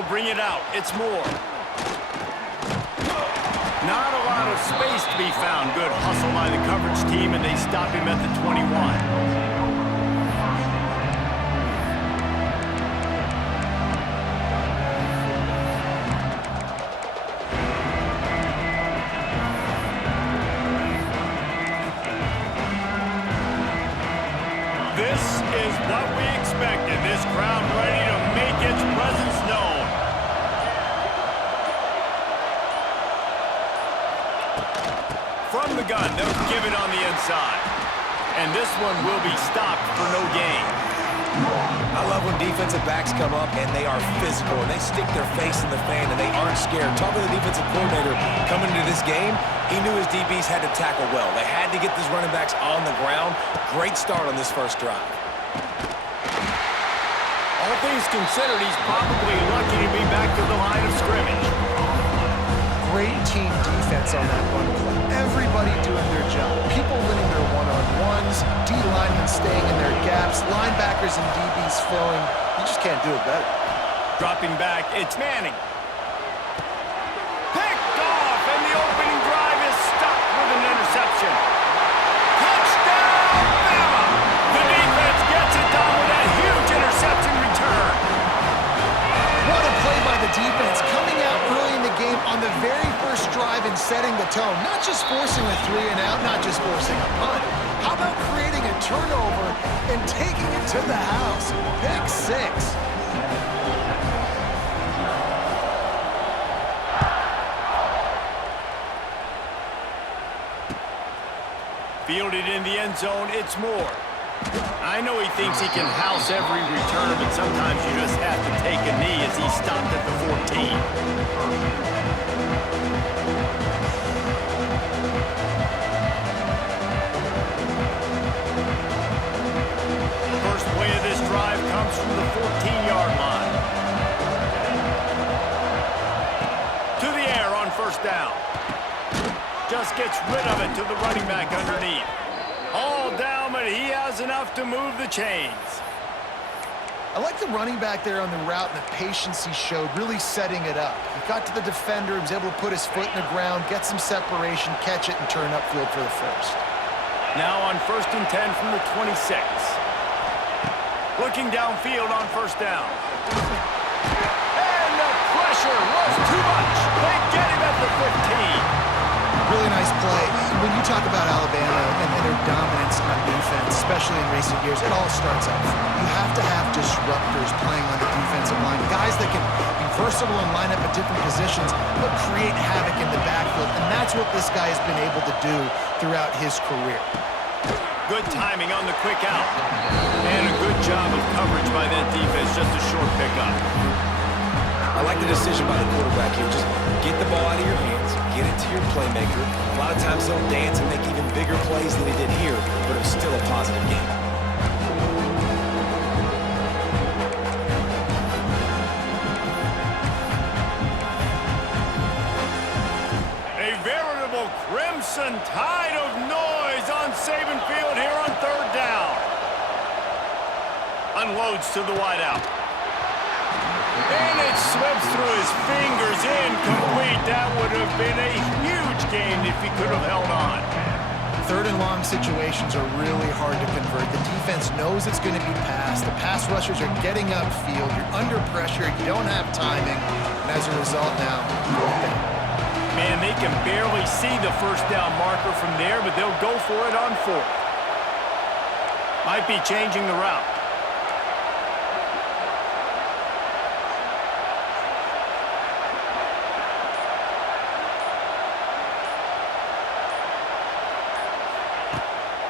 They'll bring it out. It's more. Not a lot of space to be found. Good hustle by the coverage team, and they stop him at the 21. This is what we expected. This crowd ready to make its presence known. From the gun, they'll give it on the inside. And this one will be stopped for no gain. I love when defensive backs come up and they are physical and they stick their face in the fan and they aren't scared. Talking to the defensive coordinator coming into this game, he knew his DBs had to tackle well. They had to get these running backs on the ground. Great start on this first drive. All things considered, he's probably lucky to be back to the line of scrimmage. Great team defense on that run play. Everybody doing their job. People winning their one-on-ones, D-linemen staying in their gaps, linebackers and DBs filling. You just can't do it better. Dropping back, it's Manning. Picked off, and the opening drive is stopped with an interception. Touchdown, Bama! The defense gets it done with that huge interception return. What a play by the defense, coming out early in the game on the very first drive and setting the tone. Not just forcing a 3-and-out, not just forcing a punt. How about creating a turnover and taking it to the house? Pick 6. Fielded in the end zone, it's Moore. I know he thinks he can house every return, but sometimes you just have to take a knee as he stopped at the 14. First play of this drive comes from the 14-yard line. To the air on first down. Just gets rid of it to the running back underneath. All down, but he has enough to move the chains. I like the running back there on the route and the patience he showed, really setting it up. He got to the defender, he was able to put his foot in the ground, get some separation, catch it, and turn upfield for the first. Now on 1st and 10 from the 26. Looking downfield on first down. And the pressure was too much. They get him at the 15. Really nice play. When you talk about Alabama and their dominance on defense, especially in recent years, it all starts up front. You have to have disruptors playing on the defensive line, guys that can be versatile and line up at different positions, but create havoc in the backfield, and that's what this guy has been able to do throughout his career. Good timing on the quick out. And a good job of coverage by that defense, just a short pickup. I like the decision by the quarterback here. Just get the ball out of your hands, get it to your playmaker. A lot of times they'll dance and make even bigger plays than he did here, but it was still a positive game. A veritable crimson tide of noise on Saban Field here on third down. Unloads to the wideout. And it slips through his fingers, incomplete. That would have been a huge gain if he could have held on. Third and long situations are really hard to convert. The defense knows it's going to be passed. The pass rushers are getting upfield. You're under pressure. You don't have timing. And as a result now, man, they can barely see the first down marker from there, but they'll go for it on 4th. Might be changing the route.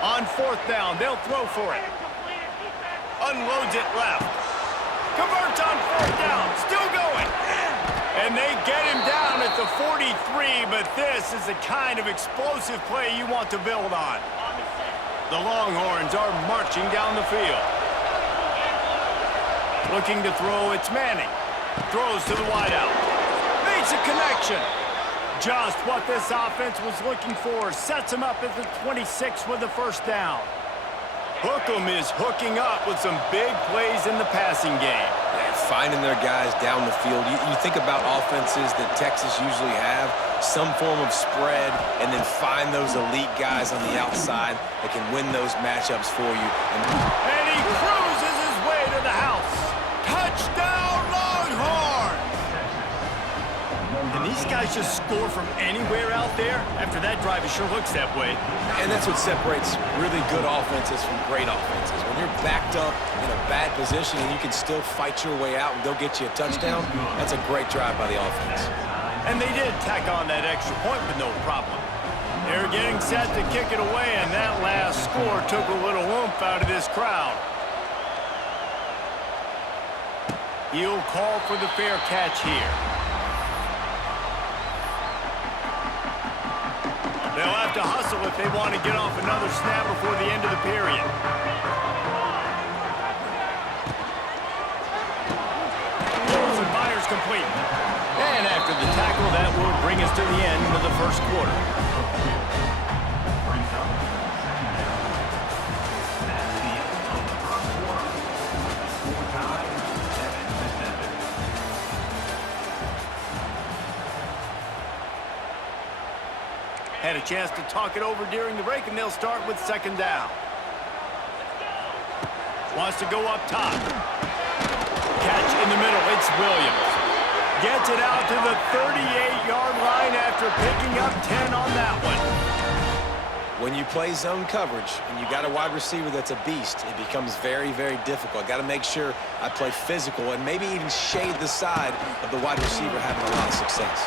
On 4th down, they'll throw for it. Unloads it left. Converts on 4th down, still going. And they get him down at the 43, but this is the kind of explosive play you want to build on. The Longhorns are marching down the field. Looking to throw, it's Manning. Throws to the wideout. Makes a connection. Just what this offense was looking for. Sets him up at the 26 with the first down. Hook'em is hooking up with some big plays in the passing game. Yeah, finding their guys down the field. You think about offenses that Texas usually have, some form of spread, and then find those elite guys on the outside that can win those matchups for you. And he cruises his way to the house. Touchdown, Longhorns! And these guys just score from anywhere out there. After that drive, it sure looks that way. And that's what separates really good offenses from great offenses. When you're backed up in a bad position and you can still fight your way out and go get you a touchdown, that's a great drive by the offense. And they did tack on that extra point with no problem. They're getting set to kick it away, and that last score took a little oomph out of this crowd. He'll call for the fair catch here. They'll have to hustle if they want to get off another snap before the end of the period. Throws and fires complete. And after the tackle, that will bring us to the end of the first quarter. Had a chance to talk it over during the break, and they'll start with second down. Wants to go up top. Catch in the middle. It's Williams. Gets it out to the 38-yard line after picking up 10 on that one. When you play zone coverage and you got a wide receiver that's a beast, it becomes very, very difficult. Got to make sure I play physical and maybe even shade the side of the wide receiver having a lot of success.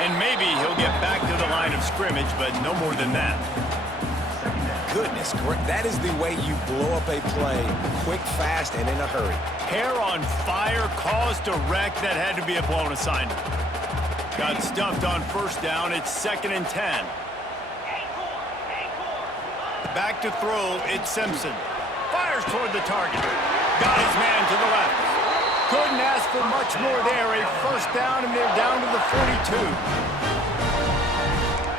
And maybe he'll get back to the line of scrimmage, but no more than that. Goodness, that is the way you blow up a play quick, fast, and in a hurry. Hair on fire, caused a wreck. That had to be a blown assignment. Got stuffed on first down. It's 2nd and 10. Back to throw. It's Simpson. Fires toward the target. Got his man to the left. Couldn't ask for much more there. A first down, and they're down to the 42.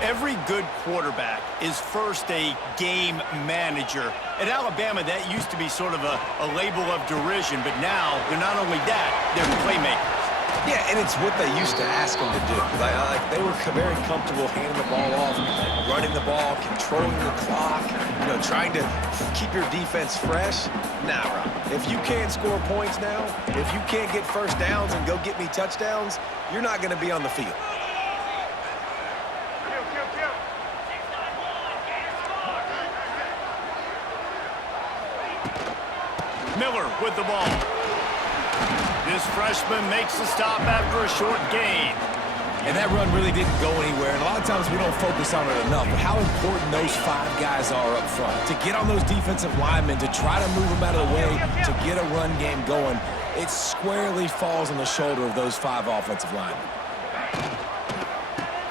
Every good quarterback is first a game manager. At Alabama, that used to be sort of a label of derision, but now they're not only that, they're playmakers. Yeah, and it's what they used to ask them to do. Like they were very comfortable handing the ball off, running the ball, controlling the clock, trying to keep your defense fresh. Nah, Rob. If you can't score points now, if you can't get first downs and go get me touchdowns, you're not going to be on the field. Miller with the ball. This freshman makes a stop after a short gain. And that run really didn't go anywhere. And a lot of times we don't focus on it enough. But how important those 5 guys are up front. To get on those defensive linemen, to try to move them out of the way, to get a run game going, it squarely falls on the shoulder of those 5 offensive linemen.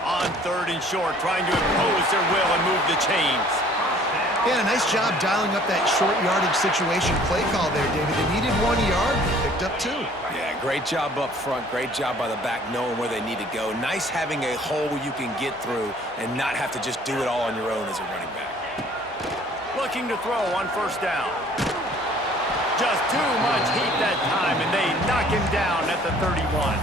On 3rd and short, trying to impose their will and move the chains. Yeah, nice job dialing up that short yardage situation play call there, David. They needed 1 yard, they picked up 2. Yeah, great job up front. Great job by the back knowing where they need to go. Nice having a hole you can get through and not have to just do it all on your own as a running back. Looking to throw on first down. Just too much heat that time, and they knock him down at the 31.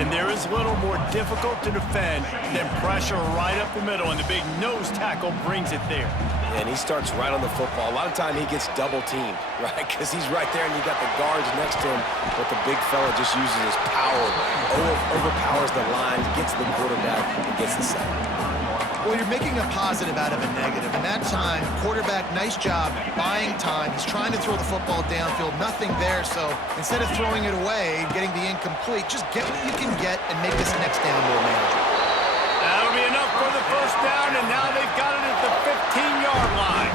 And there is little more difficult to defend than pressure right up the middle, and the big nose tackle brings it there. And he starts right on the football. A lot of time he gets double-teamed, right? Because he's right there and you got the guards next to him, but the big fella just uses his power, overpowers the line, gets the quarterback, and gets the sack. Well, you're making a positive out of a negative. And that time, quarterback, nice job, buying time. He's trying to throw the football downfield, nothing there. So instead of throwing it away, getting the incomplete, just get what you can get and make this next down more manageable. That'll be enough for the first down, and now they've got it at the 15-yard line.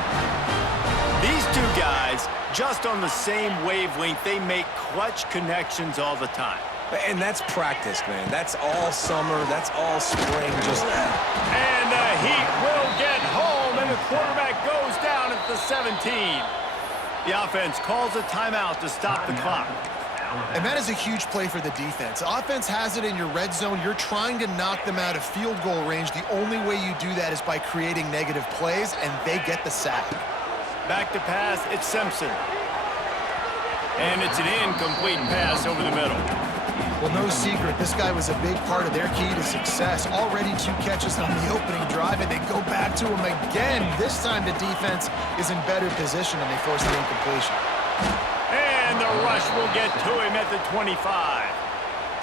These 2 guys, just on the same wavelength, they make clutch connections all the time. And that's practice, man. That's all summer. That's all spring. And the heat will get home, and the quarterback goes down at the 17. The offense calls a timeout to stop the clock. And that is a huge play for the defense. Offense has it in your red zone. You're trying to knock them out of field goal range. The only way you do that is by creating negative plays, and they get the sack. Back to pass, it's Simpson. And it's an incomplete pass over the middle. Well, no secret, this guy was a big part of their key to success. Already 2 catches on the opening drive, and they go back to him again. This time the defense is in better position, and they force the incompletion. And the rush will get to him at the 25.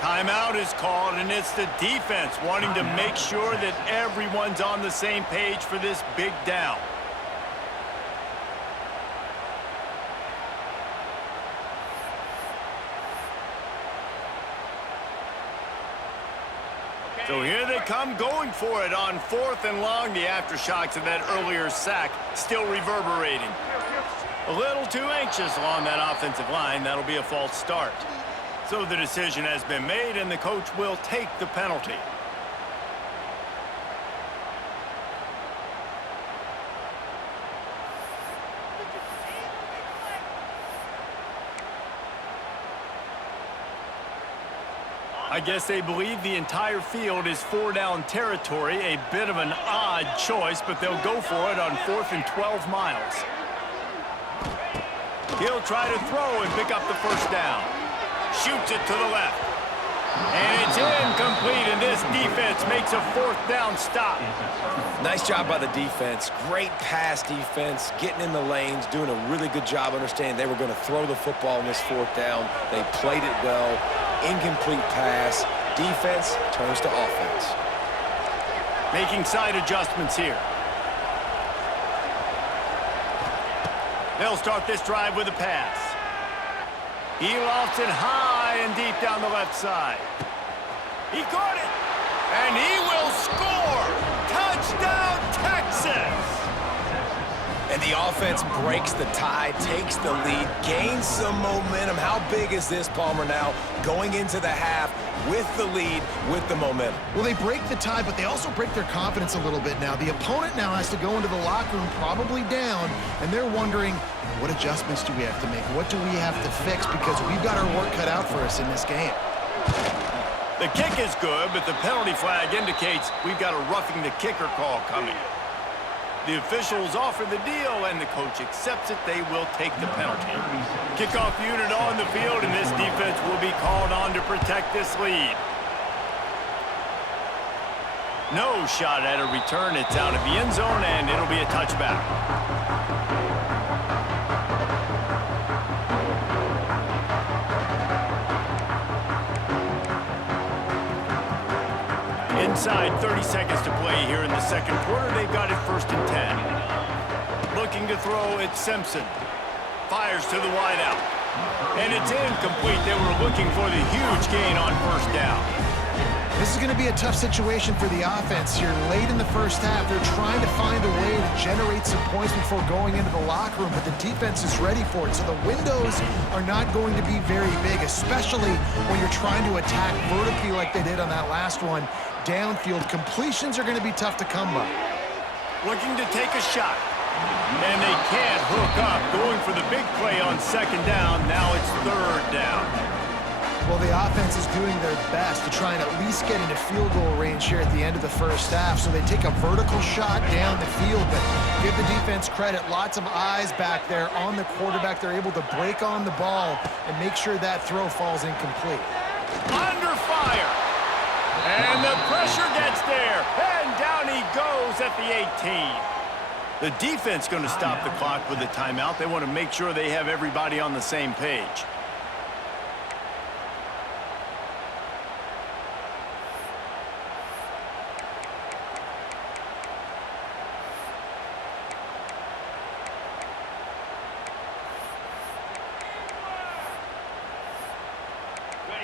Timeout is called, and it's the defense wanting to make sure that everyone's on the same page for this big down. So here they come going for it on 4th and long. The aftershocks of that earlier sack still reverberating. A little too anxious along that offensive line. That'll be a false start. So the decision has been made, and the coach will take the penalty. I guess they believe the entire field is 4-down territory. A bit of an odd choice, but they'll go for it on 4th and 12 miles. He'll try to throw and pick up the first down. Shoots it to the left. And it's incomplete, and this defense makes a 4th down stop. Nice job by the defense. Great pass defense, getting in the lanes, doing a really good job understanding they were going to throw the football in this 4th down. They played it well. Incomplete pass. Defense turns to offense. Making side adjustments here. They'll start this drive with a pass. He lofts it high and deep down the left side. He caught it, and he will score! Touchdown, Texas! And the offense breaks the tie, takes the lead, gains some momentum. How big is this, Palmer, now going into the half with the lead, with the momentum? Well, they break the tie, but they also break their confidence a little bit now. The opponent now has to go into the locker room probably down, and they're wondering, what adjustments do we have to make? What do we have to fix? Because we've got our work cut out for us in this game. The kick is good, but the penalty flag indicates we've got a roughing the kicker call coming. The officials offer the deal, and the coach accepts it. They will take the penalty. Kickoff unit on the field, and this defense will be called on to protect this lead. No shot at a return. It's out of the end zone, and it'll be a touchback. Inside 30 seconds to play here in the second quarter. They've got it 1st and 10. Looking to throw, it's Simpson. Fires to the wideout. And it's incomplete. They were looking for the huge gain on 1st down. This is going to be a tough situation for the offense here. Late in the first half, they're trying to find a way to generate some points before going into the locker room, but the defense is ready for it. So the windows are not going to be very big, especially when you're trying to attack vertically like they did on that last one. Downfield completions are going to be tough to come by. Looking to take a shot. And they can't hook up. Going for the big play on 2nd down. Now it's 3rd down. Well, the offense is doing their best to try and at least get into field goal range here at the end of the first half. So they take a vertical shot down the field, but give the defense credit. Lots of eyes back there on the quarterback. They're able to break on the ball and make sure that throw falls incomplete. Under fire. And the pressure gets there. And down he goes at the 18. The defense going to stop the clock with a timeout. They want to make sure they have everybody on the same page.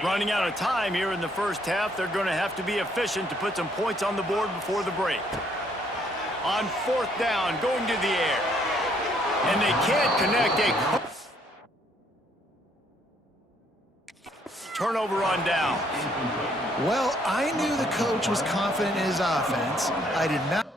Running out of time here in the first half. They're going to have to be efficient to put some points on the board before the break. On 4th down, going to the air. And they can't connect a turnover on down. Well, I knew the coach was confident in his offense. I did not.